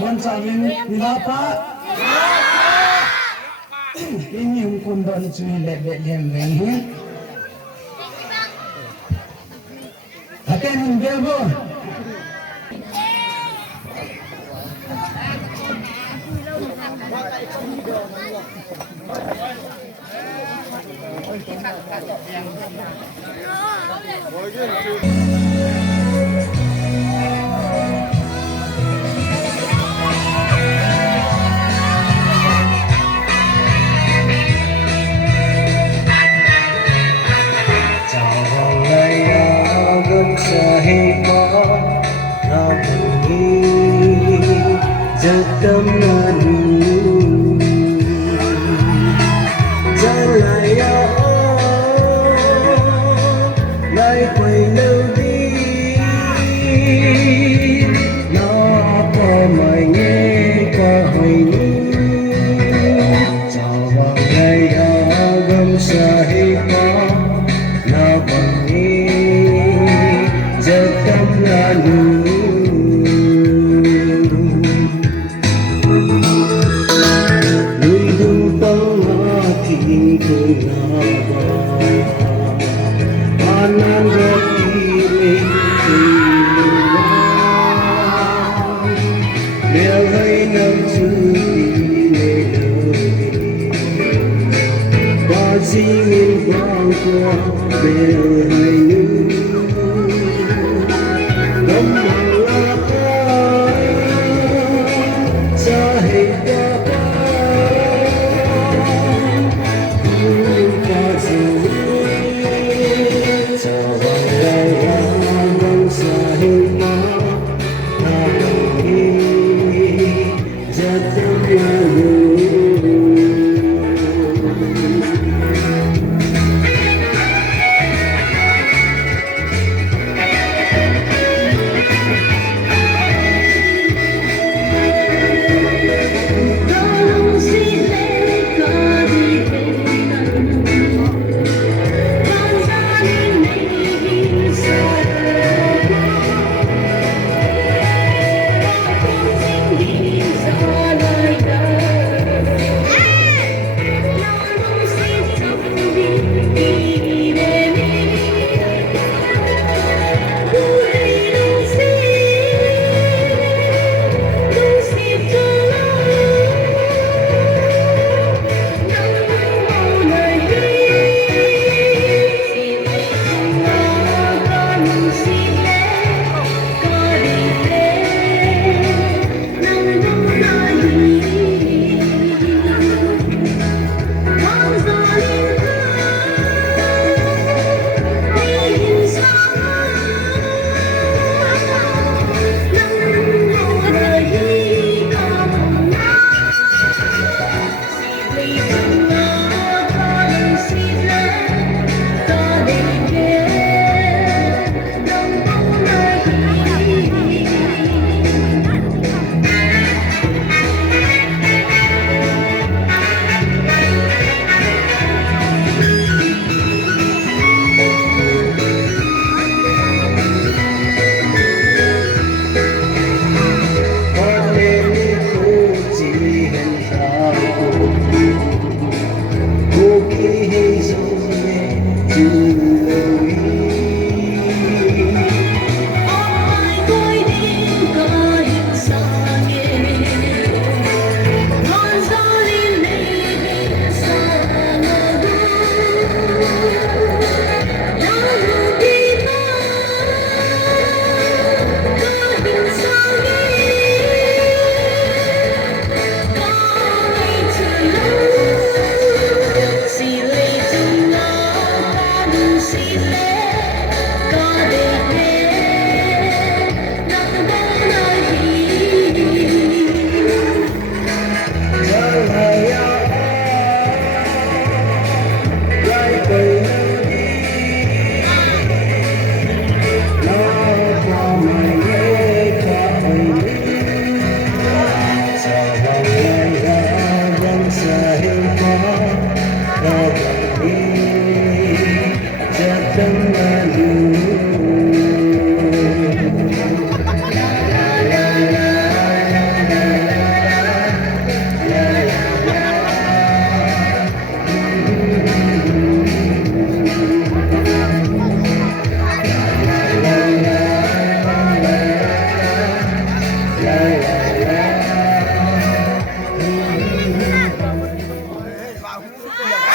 bonchamin pilapa ini hukum don cui lebek lembeng akan belbo Tâm nan ra lại lại quay lâu đi nó có mãi nghe qua hồi ní chào vào ngày gầm sa hi có nó bằng đi giấc tâm nan Singing quang qua về hai nữ ngắm bằng lá xa hệ qua qua dấu chào bằng tay bằng xa hệ má ta bằng đi rất tâm là Ah!